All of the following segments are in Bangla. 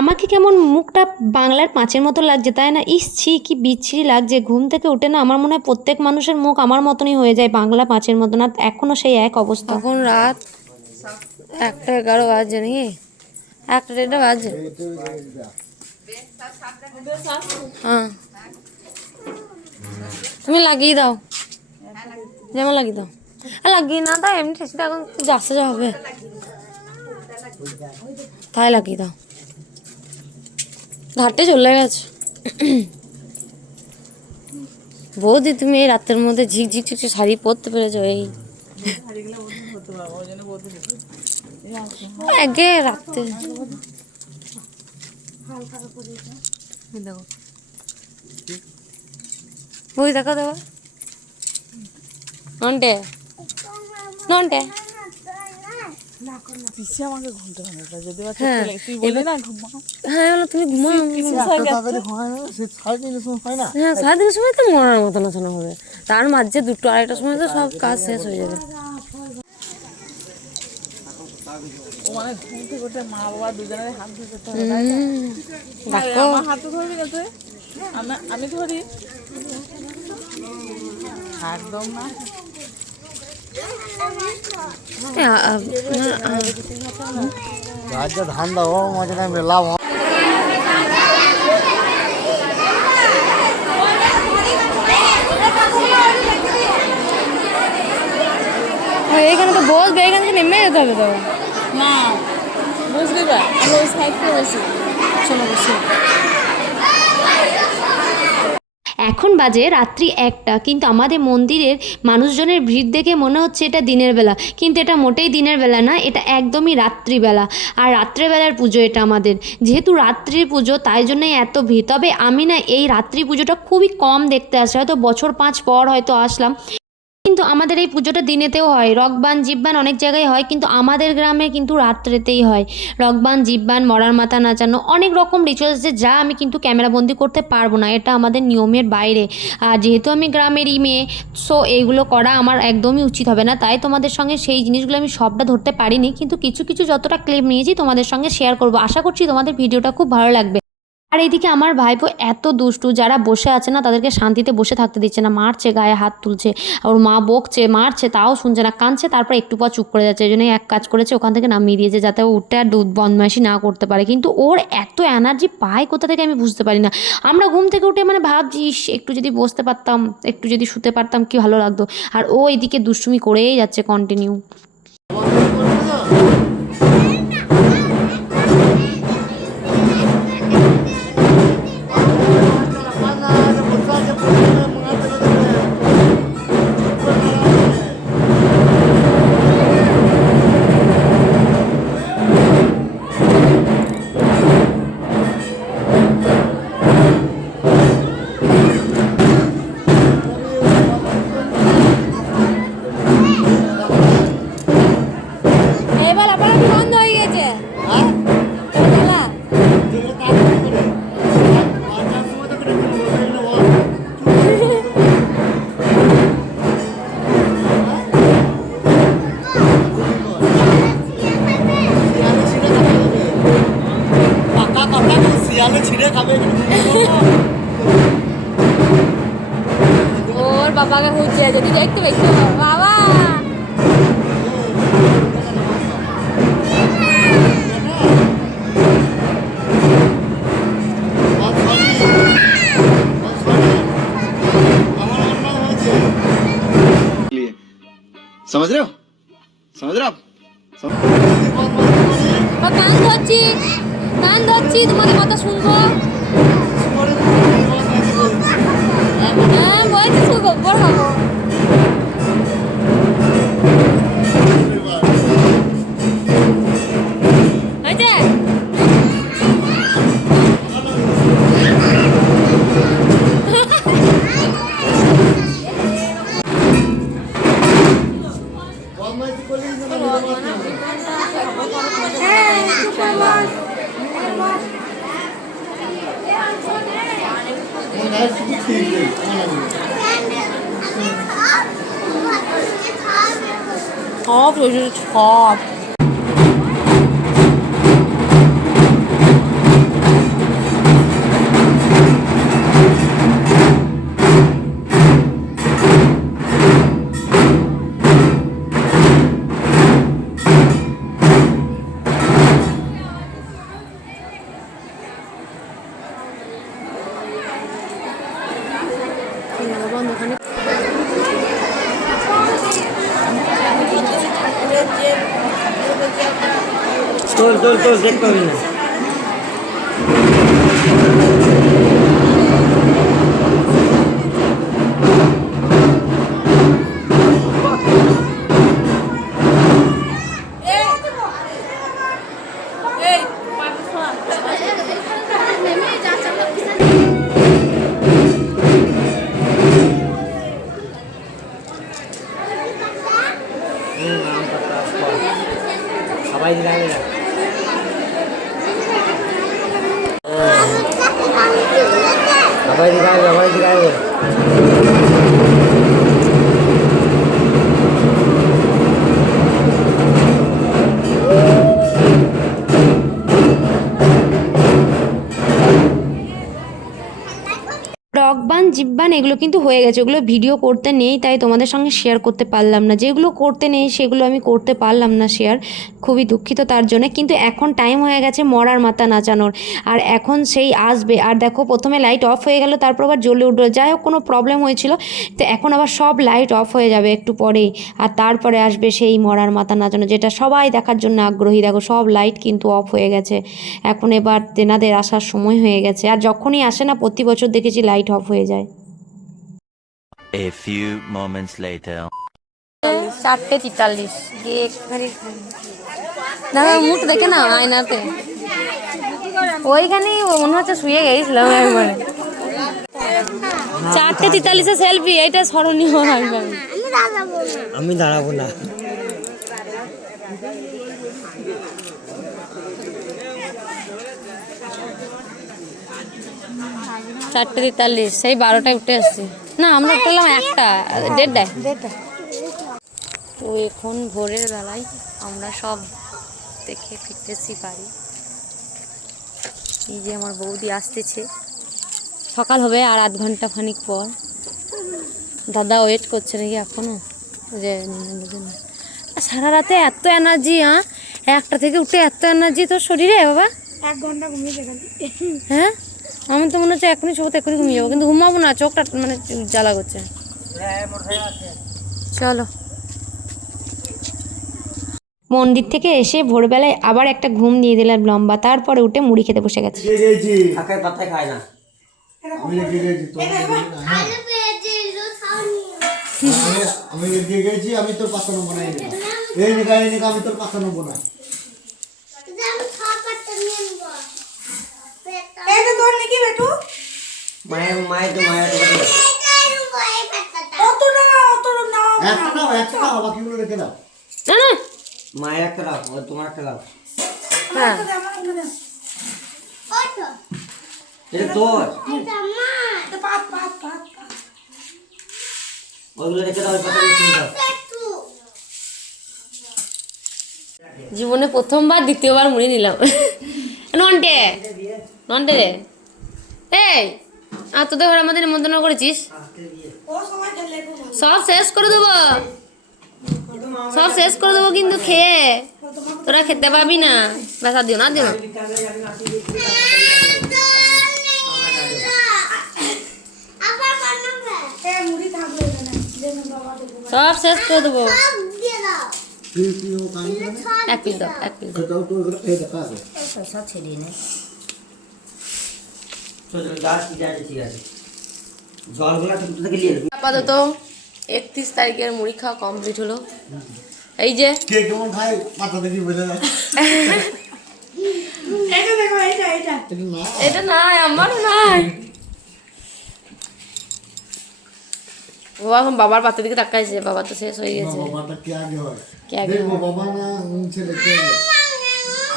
আমাকে কেমন মুখটা বাংলার পাঁচের মতো লাগছে, তাই না? ইস ছি, কি বিচ্ছিরি লাগছে। ঘুম থেকে উঠে না আমার মনে হয় প্রত্যেক মানুষের মুখ আমার মতনই হয়ে যায়, বাংলা পাঁচের মতন। আর এখনও সেই এক অবস্থা। এখন রাত 1:11 বাজে নাকি? 1:30 বাজে। হ্যাঁ, তুমি লাগিয়ে দাও, যেমন লাগিয়ে দাও। লাগিয়ে না দাও এমনি ঠেসে এখন যাচ্ছে যা হবে, তাই লাগিয়ে দাও। ঘাটে চলে গেছে। বৌদি তুমি এই রাতের মধ্যে ঝিকঝিক ঝিকঝিক শাড়ি পরতে পেরেছো? এই আগে রাতে বই দেখো দেখো নন্টে নন্টে। হ্যাঁ তুমি ঘুমাও। হ্যাঁ 3:30 সময় তো মরার মতো নাচানো হবে, তার মাঝে 2-2-2:30 সময় তো সব কাজ শেষ হয়ে যাবে। আমি ধরি একদম না। ধান দাও মজা না লাভ। এখানে তো বসবে, এখান থেকে নেমে যেতে হবে তো। না বুঝলি বা আমি ওই সাইড থেকে বসি। চলো বসি। এখন বাজে রাত্রি 1টা, কিন্তু আমাদের মন্দিরের মানুষজনের ভিড় দেখে মনে হচ্ছে এটা দিনের বেলা, কিন্তু এটা মোটেই দিনের বেলা না, এটা একদমই রাত্রিবেলা। আর রাত্রেবেলার পুজো এটা আমাদের, যেহেতু রাত্রির পুজো তাই জন্যই এত ভিড়। তবে আমি না এই রাত্রি পুজোটা খুবই কম দেখতে আসি, হয়তো বছর 5 পর হয়তো আসলাম। কিন্তু আমাদের এই পুজোটা দিনেতেও হয়, রকবান জীববান অনেক জায়গায় হয়, কিন্তু আমাদের গ্রামে কিন্তু রাত্রেতেই হয়। রকবান জীববান, মরার মাথা নাচানো, অনেক রকম রিচুয়ালস যা আমি কিন্তু ক্যামেরাবন্দি করতে পারবো না, এটা আমাদের নিয়মের বাইরে। আর যেহেতু আমি গ্রামেরই মেয়ে, সো এইগুলো করা আমার একদমই উচিত হবে না, তাই তোমাদের সঙ্গে সেই জিনিসগুলো আমি সবটা ধরতে পারিনি, কিন্তু কিছু কিছু যতটা ক্লিপ নিয়েছি তোমাদের সঙ্গে শেয়ার করবো। আশা করছি তোমাদের ভিডিওটা খুব ভালো লাগবে। আর এইদিকে আমার ভাইপো এত দুষ্টু, যারা বসে আছে না তাদেরকে শান্তিতে বসে থাকতে দিচ্ছে না, মারছে, গায়ে হাত তুলছে। ওর মা বকছে, মারছে, তাও শুনছে না, কাঁদছে, তারপর একটু পর চুপ করে যাচ্ছে। এই জন্যই এক কাজ করেছে, ওখান থেকে নামিয়ে দিয়েছে যাতে ও উঠতে আর বদমাইশি না করতে পারে। কিন্তু ওর এত এনার্জি পায় কোথা থেকে আমি বুঝতে পারি না। আমরা ঘুম থেকে উঠে মানে ভাবছি একটু যদি বসতে পারতাম, একটু যদি শুতে পারতাম কি ভালো লাগতো। আর ও এদিকে দুষ্টুমি করেই যাচ্ছে কন্টিনিউ। ওর বাবাকে খুঁজছে, যদি দেখতে পেতো বাবা। समझ रहे हो समझ रहे हो কান ধরছি, কান ধরছি, তোমাদের কথা শুনবো। হ্যাঁ বলছি গোবর খাবো। সব সব তোল তোল দেখতে পাবি না। এই পাকিস্তান সবাই দিলাম না। সবাই দিলাম। রকবান জিব্বান এগুলো কিন্তু হয়ে গেছে, ওগুলো ভিডিও করতে নেই, তাই তোমাদের সঙ্গে শেয়ার করতে পারলাম না। যেগুলো করতে নেই সেগুলো আমি করতে পারলাম না শেয়ার, খুবই দুঃখিত তার জন্য। কিন্তু এখন টাইম হয়ে গেছে মরার মাথা নাচানোর, আর এখন সেই আসবে। আর দেখো প্রথমে লাইট অফ হয়ে গেল, তারপর আবার জ্বলে উঠলো, যাই হোক কোনো প্রবলেম হয়েছিল, তো এখন আবার সব লাইট অফ হয়ে যাবে একটু পরেই। আর তারপরে আসবে সেই মরার মাথা নাচানো, যেটা সবাই দেখার জন্য আগ্রহী। দেখো সব লাইট কিন্তু অফ হয়ে গেছে, এখন এবার তেনাদের আসার সময় হয়ে গেছে। আর যখনই আসে না, প্রতি বছর দেখেছি লাইট অফ হয়ে যায়। A few moments later. 4:43 দাদা মুখ দেখে না আয়নাতে, ওইখানেই মনে হচ্ছে শুয়ে গেছিলাম একবারে। 4:43 সেলফি, এটা স্মরণীয় হবে। আমি দাঁড়াবো না। চারটে 43, সেই 12টায় উঠে আসছি। না আমরা উঠলাম 1:30। তো এখন ভোরের বেলায় আমরা সব দেখে ফিরতেছি বাড়ি। এই যে আমার বৌদি আসতেছে, সকাল হবে আর আধ ঘন্টা খানিক পর। দাদা ওয়েট করছে নাকি এখনো, যে সারা রাতে এত এনার্জি, একটা থেকে উঠে এত এনার্জি তোর শরীরে বাবা। 1 ঘন্টা ঘুমিয়ে গেল। হ্যাঁ আমি তো মনে হচ্ছে এখনই শোবো, এখনই ঘুমিয়ে যাবো, কিন্তু ঘুমাবো না, চোখটা মানে জ্বালা করছে। চলো। মন্দির থেকে এসে ভোরবেলায় আবার একটা ঘুম দিয়ে দিলাম লম্বা, তারপরে উঠে মুড়ি খেতে বসে গেছে। শাকের পাতায় খায় না। আমি রেখে গেছি, আমি তোর পাতা নেবো না। এই নিকা আমি তোর পাতা নেবো না। মায়ের তো মায়ের একটা নাও, বাকিগুলো রেখে দাও। না না মায়ের একটা দাও, তোমার একটা দাও। হ্যাঁ এটা তোর, ওইগুলো রেখে দাও, দাও। জীবনে প্রথমবার দ্বিতীয়বার মুড়ি নিলাম। নন্টে নন্টে রে, এই আর তোদের ঘরে আমাদের নিমন্ত্রণ করেছিস, সব শেষ করে দেবো, সব শেষ করে দেবো, কিন্তু খেয়ে তোরা খেতে পাবি না। বেসা দিও না, দিও না। সব শেষ করে দেবো। এক পিস দাও, এক পিস দাও। ঠিক আছে, জলগুলা ঠিক থেকে নিয়ে নেবি। আপাতত 31 তারিখের মুড়ি খাওয়া কমপ্লিট হলো। এই যে কে কেমন খায় পাতা দেখি বোঝা যায়। এটা নাই, আমার নাই। ও এখন বাবার পাতের দিকে তাকাইছে, বাবা তো শেষ হয়ে গেছে। বাবাটা কি আগে হয়? কে আগে দেখো বাবা না ছেলে কে আগে?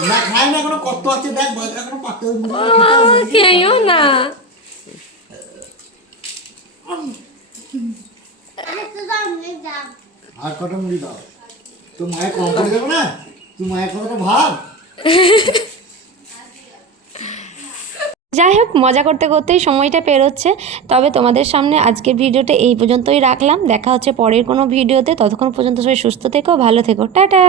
না খায় না, কোনো কত আছে দেখ, এখনো পাতে খেয়েও না। আর কটা মুড়ি দাও, তো মায়ের কম করে দেবো না, তুই মায়ের কথাটা ভাব। যাই হোক, মজা করতে করতেই সময়টা পেরোচ্ছে। তবে তোমাদের সামনে আজকের ভিডিওটা এই পর্যন্তই রাখলাম। দেখা হচ্ছে পরের কোনো ভিডিওতে, ততক্ষণ পর্যন্ত সবাই সুস্থ থেকো, ভালো থেকো, টাটা।